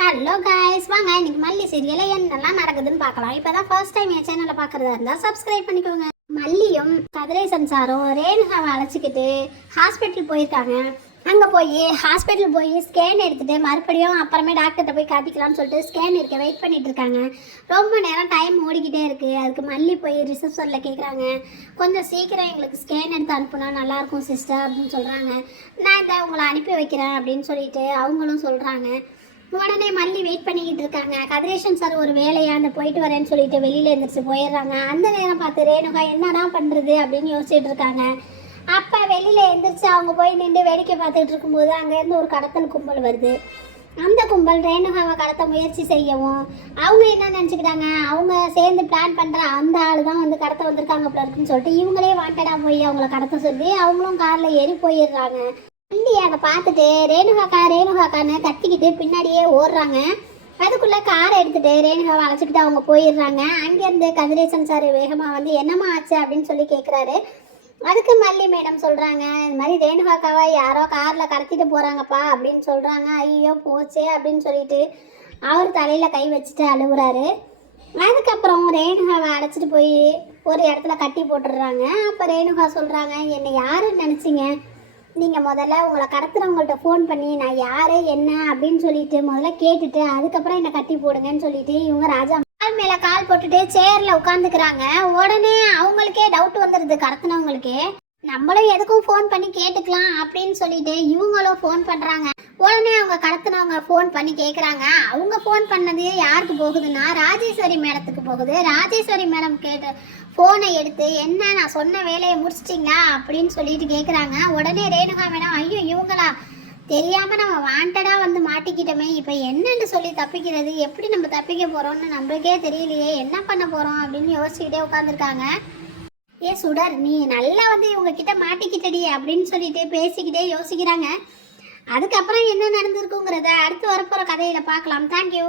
Hello guys வாங்க இன்னைக்கு மல்லி சீரியல் என்னெல்லாம் நடக்குதுன்னு பார்க்கலாம். இப்போ தான் ஃபர்ஸ்ட் டைம் என் சேனலில் பார்க்குறதா இருந்தால் சப்ஸ்கிரைப் பண்ணிக்கோங்க. மல்லியும் கதிரை சாரும் ரேணுகாவை அழைச்சிக்கிட்டு ஹாஸ்பிட்டல் போயிருக்காங்க. அங்கே போய் ஹாஸ்பிட்டல் போய் ஸ்கேன் எடுத்துட்டு மறுபடியும் அப்புறமே டாக்டர்கிட்ட போய் காட்டிக்கலாம்னு சொல்லிட்டு ஸ்கேன் இருக்க வெயிட் பண்ணிட்டு இருக்காங்க. ரொம்ப நேரம் டைம் ஓடிக்கிட்டே இருக்குது அதுக்கு மல்லி போய் ரிசப்ஷனில் கேட்குறாங்க கொஞ்சம் சீக்கிரம் எங்களுக்கு ஸ்கேன் எடுத்து அனுப்புனா நல்லாயிருக்கும் சிஸ்டர் அப்படின்னு சொல்கிறாங்க நான் இதை உங்களை அனுப்பி வைக்கிறேன் அப்படின்னு சொல்லிட்டு அவங்களும் சொல்கிறாங்க உடனே மல்லி வெயிட் பண்ணிக்கிட்டு இருக்காங்க. கதிரேஷன் சார் ஒரு வேலையா அந்த போயிட்டு வரேன்னு சொல்லிட்டு வெளியில எழுந்திரிச்சு போயிடுறாங்க. அந்த நேரம் பார்த்து ரேணுகா என்னடா பண்றது? அப்படின்னு யோசிச்சுட்டு இருக்காங்க. அப்ப வெளியில எந்திரிச்சு அவங்க போய் நின்று வேடிக்கை பார்த்துட்டு இருக்கும்போது அங்கேருந்து ஒரு கடத்தல் கும்பல் வருது. அந்த கும்பல் ரேணுகாவை கடத்த முயற்சி செய்யவும் அவங்க என்ன நினச்சிக்கிட்டாங்க? அவங்க சேர்ந்து பிளான் பண்ணுற அந்த ஆள் தான் வந்து கடத்த வந்திருக்காங்க போல இருக்குன்னு சொல்லிட்டு இவங்களே வாண்டடாக போய் அவங்கள கடத்த சொல்லி அவங்களும் காரில் ஏறி போயிடுறாங்க. வண்டி அதை பார்த்துட்டு ரேணுகாக்கா ரேணுகாக்கான்னு கத்திக்கிட்டு பின்னாடியே ஓடுறாங்க. அதுக்குள்ளே காரை எடுத்துகிட்டு ரேணுகாவை அழைச்சிக்கிட்டு அவங்க போயிடுறாங்க. அங்கேருந்து கதிரேசன் சார் வேகமாக வந்து என்னம்மா ஆச்சு? அப்படின்னு சொல்லி கேட்குறாரு அதுக்கு மல்லி மேடம் சொல்கிறாங்க இந்த மாதிரி ரேணுகாக்காவை யாரோ காரில் கடத்திட்டு போகிறாங்கப்பா அப்படின்னு சொல்கிறாங்க ஐயோ போச்சே அப்படின்னு சொல்லிட்டு அவர் தலையில் கை வச்சுட்டு அழுகுறாரு. அதுக்கப்புறம் ரேணுகாவை அழைச்சிட்டு போய் ஒரு இடத்துல கட்டி போட்டுடுறாங்க. அப்போ ரேணுகா சொல்கிறாங்க என்னை யாருன்னு நினச்சிங்க? நீங்கள் முதல்ல உங்களை கடத்துறவங்கள்ட்ட ஃபோன் பண்ணி நான் யார் என்ன? அப்படின்னு சொல்லிட்டு முதல்ல கேட்டுட்டு அதுக்கப்புறம் என்னை கட்டி போடுங்கன்னு சொல்லிட்டு இவங்க ராஜா கால் மேலே கால் போட்டுட்டு சேரில் உட்காந்துக்கிறாங்க உடனே அவங்களுக்கே டவுட் வந்துடுது கடத்துனவங்களுக்கே. நம்மளும் எதுக்கும் ஃபோன் பண்ணி கேட்டுக்கலாம் அப்படின்னு சொல்லிட்டு இவங்களும் ஃபோன் பண்ணுறாங்க உடனே அவங்க கடத்தினவங்க ஃபோன் பண்ணி கேட்குறாங்க அவங்க ஃபோன் பண்ணது யாருக்கு போகுதுன்னா ராஜேஸ்வரி மேடத்துக்கு போகுது. ராஜேஸ்வரி மேடம் கேட்டு ஃபோனை எடுத்து என்ன நான் சொன்ன வேலையை முடிச்சிட்டிங்களா? அப்படின்னு சொல்லிட்டு கேட்குறாங்க உடனே ரேணுகா மேடம் ஐயோ இவங்களா? தெரியாமல் நம்ம வாண்டடாக வந்து மாட்டிக்கிட்டோமே. இப்போ என்னன்னு சொல்லி தப்பிக்கிறது? எப்படி நம்ம தப்பிக்க போகிறோம்னு நம்மளுக்கே தெரியலையே. என்ன பண்ண போகிறோம் அப்படின்னு யோசிச்சுக்கிட்டே உட்காந்துருக்காங்க ஏ சுடர் நீ நல்லா வந்து இவங்க கிட்ட மாட்டிக்கிட்டடி அப்படின்னு சொல்லிட்டு பேசிக்கிட்டே யோசிக்கிறாங்க. அதுக்கப்புறம் என்ன நடந்திருக்குங்கிறத அடுத்து வரப்போகிற கதையில் பார்க்கலாம். தேங்க்யூ